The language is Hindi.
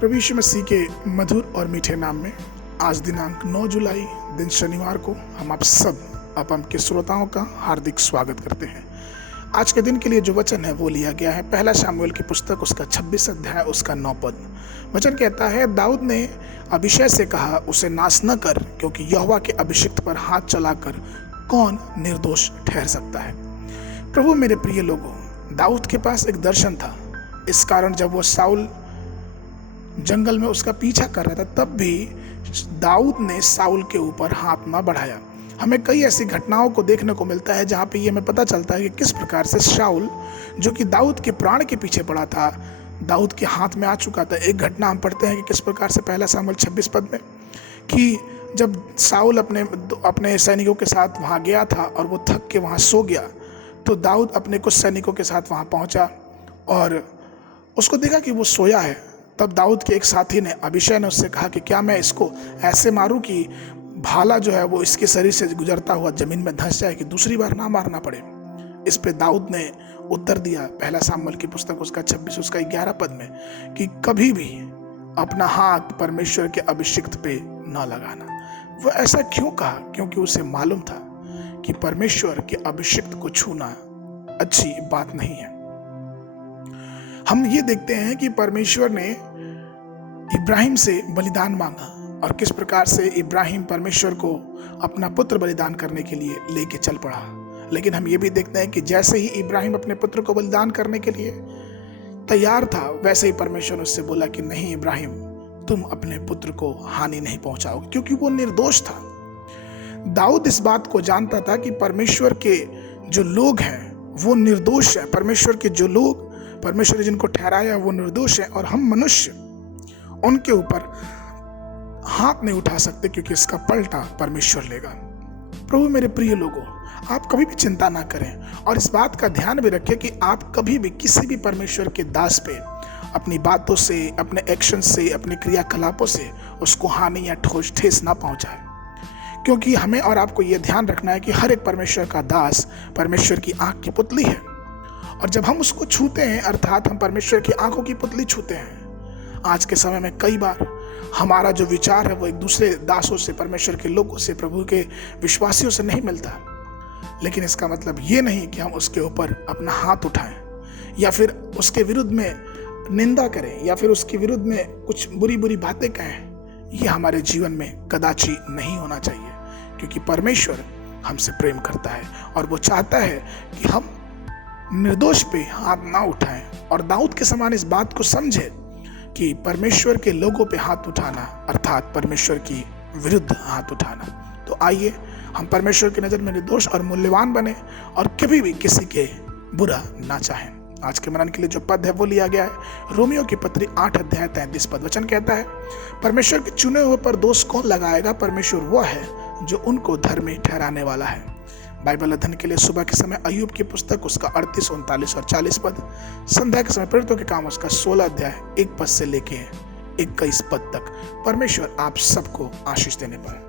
प्रभु यीशु मसीह के मधुर और मीठे नाम में आज दिनांक 9 जुलाई दिन शनिवार को हम आप सब अपम के श्रोताओं का हार्दिक स्वागत करते हैं। आज के दिन के लिए जो वचन है वो लिया गया है पहला शमूएल की पुस्तक उसका 26 अध्याय उसका 9 पद। वचन कहता है, दाऊद ने अभिषय से कहा, उसे नाश न कर, क्योंकि यहोवा के अभिषिक्त पर हाथ चलाकर कौन निर्दोष ठहर सकता है। प्रभु मेरे प्रिय लोगों, दाऊद के पास एक दर्शन था। इस कारण जब वो साउल जंगल में उसका पीछा कर रहा था तब भी दाऊद ने साउल के ऊपर हाथ ना बढ़ाया। हमें कई ऐसी घटनाओं को देखने को मिलता है जहाँ पे ये हमें पता चलता है कि किस प्रकार से शाऊल, जो कि दाऊद के प्राण के पीछे पड़ा था, दाऊद के हाथ में आ चुका था। एक घटना हम पढ़ते हैं कि किस प्रकार से पहला शमूएल 26 पद में कि जब साउल अपने सैनिकों के साथ वहाँ गया था और वो थक के वहाँ सो गया, तो दाऊद अपने कुछ सैनिकों के साथ वहाँ पहुँचा और उसको देखा कि वो सोया है। तब दाऊद के एक साथी ने, अभिषय ने, उससे कहा कि क्या मैं इसको ऐसे मारूं कि भाला जो है वो इसके शरीर से गुजरता हुआ जमीन में धंस जाए, कि दूसरी बार ना मारना पड़े। इस पे दाऊद ने उत्तर दिया पहला शमूएल की पुस्तक उसका 26 उसका 11 पद में कि कभी भी अपना हाथ परमेश्वर के अभिषिक्त पे न लगाना। वो ऐसा क्यों कहा? क्योंकि उसे मालूम था कि परमेश्वर के अभिषिक्त को छूना अच्छी बात नहीं है। हम ये देखते हैं कि परमेश्वर ने इब्राहिम से बलिदान मांगा और किस प्रकार से इब्राहिम परमेश्वर को अपना पुत्र बलिदान करने के लिए लेके चल पड़ा। लेकिन हम ये भी देखते हैं कि जैसे ही इब्राहिम अपने पुत्र को बलिदान करने के लिए तैयार था, वैसे ही परमेश्वर उससे बोला कि नहीं इब्राहिम, तुम अपने पुत्र को हानि नहीं पहुंचाओगे, क्योंकि वो निर्दोष था। दाऊद इस बात को जानता था कि परमेश्वर के जो लोग हैं वो निर्दोष है। परमेश्वर के जो लोग, परमेश्वर जिनको ठहराया वो निर्दोष है और हम मनुष्य उनके ऊपर हाथ नहीं उठा सकते, क्योंकि इसका पलटा परमेश्वर लेगा। प्रभु मेरे प्रिय लोगों, आप कभी भी चिंता ना करें और इस बात का ध्यान भी रखें कि आप कभी भी किसी भी परमेश्वर के दास पे अपनी बातों से, अपने एक्शन से, अपने क्रियाकलापों से उसको हानि या ठेस ना पहुंचाए। क्योंकि हमें और आपको यह ध्यान रखना है कि हर एक परमेश्वर का दास परमेश्वर की आंख की पुतली है, और जब हम उसको छूते हैं अर्थात हम परमेश्वर की आंखों की पुतली छूते हैं। आज के समय में कई बार हमारा जो विचार है वो एक दूसरे दासों से, परमेश्वर के लोगों से, प्रभु के विश्वासियों से नहीं मिलता। लेकिन इसका मतलब ये नहीं कि हम उसके ऊपर अपना हाथ उठाएं या फिर उसके विरुद्ध में निंदा करें या फिर उसके विरुद्ध में कुछ बुरी बुरी बातें कहें। ये हमारे जीवन में कदाची नहीं होना चाहिए, क्योंकि परमेश्वर हमसे प्रेम करता है और वो चाहता है कि हम निर्दोष पे हाथ ना उठाएं और दाऊद के समान इस बात को समझे कि परमेश्वर के लोगों पे हाथ उठाना अर्थात परमेश्वर की विरुद्ध हाथ उठाना। तो आइए हम परमेश्वर की नजर में निर्दोष और मूल्यवान बने और कभी भी किसी के बुरा ना चाहें। आज के मनन के लिए जो पद है वो लिया गया है रोमियो की पत्री 8 अध्याय 33 पद। वचन कहता है, परमेश्वर के चुने हुए पर दोष कौन लगाएगा? परमेश्वर वो है जो उनको धर्मी ठहराने वाला है। बाइबल अध्ययन के लिए सुबह के समय अय्यूब की पुस्तक उसका 38, 39 और 40 पद। संध्या के समय प्रेरितों के काम उसका 16 अध्याय 1 पद से लेके 21 पद तक। परमेश्वर आप सबको आशीष देने पाए।